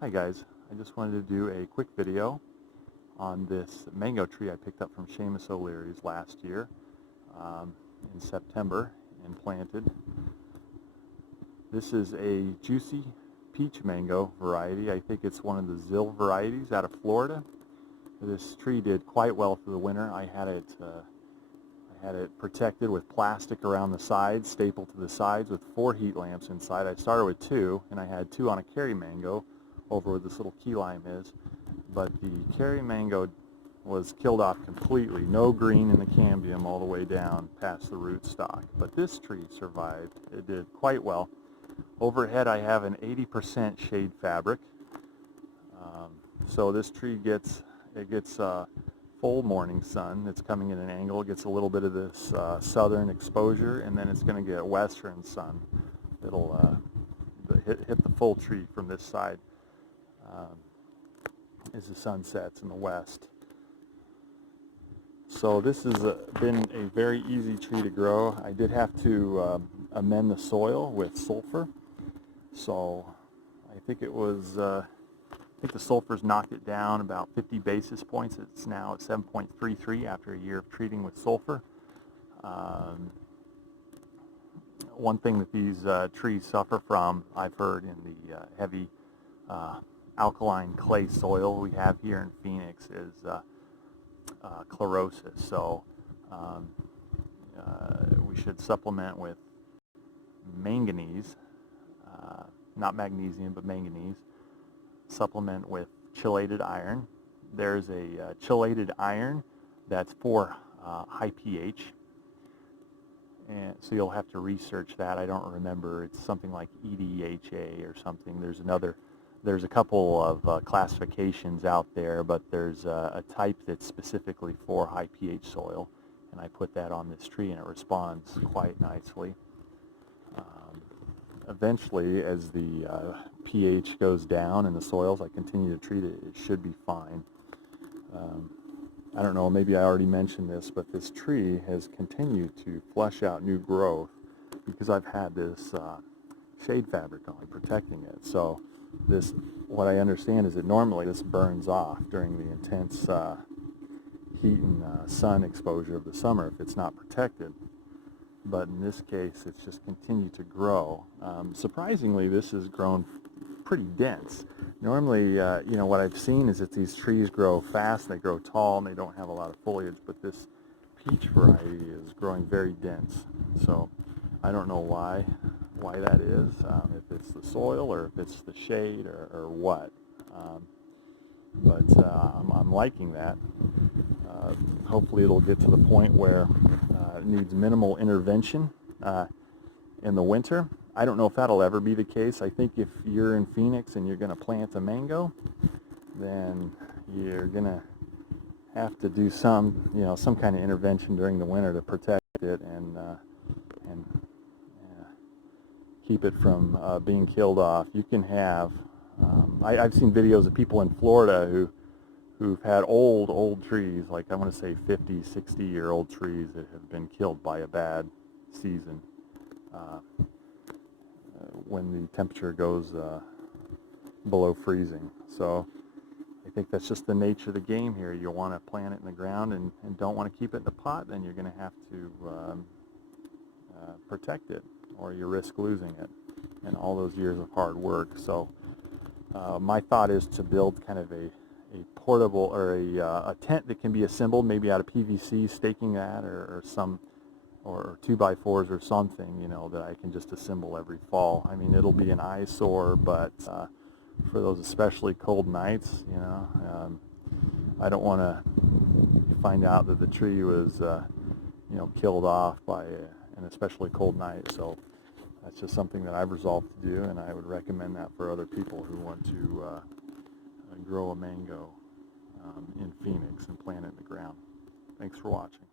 Hi guys, I just wanted to do a quick video on this mango tree I picked up from Seamus O'Leary's last year in September and planted. This is a juicy peach mango variety. I think it's one of the Zill varieties out of Florida. This tree did quite well through the winter. I had it protected with plastic around the sides, stapled to the sides with 4 heat lamps inside. I started with 2, and I had 2 on a Kerry mango over where this little key lime is, but the Kerry mango was killed off completely. No green in the cambium all the way down past the rootstock, but this tree survived. It did quite well. Overhead I have an 80% shade fabric, so this tree gets full morning sun. It's coming in an angle. It gets a little bit of this southern exposure, and then it's going to get western sun. It'll hit the full tree from this side as the sun sets in the west. So this has been a very easy tree to grow. I did have to amend the soil with sulfur. So I think it was I think the sulfur's knocked it down about 50 basis points. It's now at 7.33 after a year of treating with sulfur. One thing that these trees suffer from, I've heard, in the heavy alkaline clay soil we have here in Phoenix is chlorosis. So we should supplement with manganese, not magnesium, but manganese. Supplement with chelated iron. There's a chelated iron that's for high pH, and so you'll have to research that. I don't remember. It's something like EDHA or something. There's a couple of classifications out there, but there's a type that's specifically for high pH soil, and I put that on this tree and it responds quite nicely. Eventually, as the pH goes down in the soils, I continue to treat it. It should be fine. I don't know, maybe I already mentioned this, but this tree has continued to flush out new growth because I've had this shade fabric on protecting it. So what I understand is that normally this burns off during the intense heat and sun exposure of the summer if it's not protected. But in this case, it's just continued to grow. Surprisingly, this has grown pretty dense. Normally, what I've seen is that these trees grow fast, they grow tall, and they don't have a lot of foliage, but this peach variety is growing very dense. So I don't know why that is, if it's the soil or if it's the shade or what. But I'm liking that. Hopefully it'll get to the point where it needs minimal intervention in the winter. I don't know if that'll ever be the case. I think if you're in Phoenix and you're going to plant a mango, then you're going to have to do some kind of intervention during the winter to protect it and keep it from being killed off. You can have, I've seen videos of people in Florida who've had old trees, like I want to say 50, 60-year-old trees that have been killed by a bad season when the temperature goes below freezing. So I think that's just the nature of the game here. You want to plant it in the ground and don't want to keep it in the pot, then you're going to have to protect it, or you risk losing it and all those years of hard work. So my thought is to build kind of a portable, or a tent that can be assembled, maybe out of PVC, staking that, or 2x4s or something, that I can just assemble every fall. I mean, it'll be an eyesore, but for those especially cold nights, I don't want to find out that the tree was, killed off by an especially cold night. So that's just something that I've resolved to do, and I would recommend that for other people who want to grow a mango in Phoenix and plant it in the ground. Thanks for watching.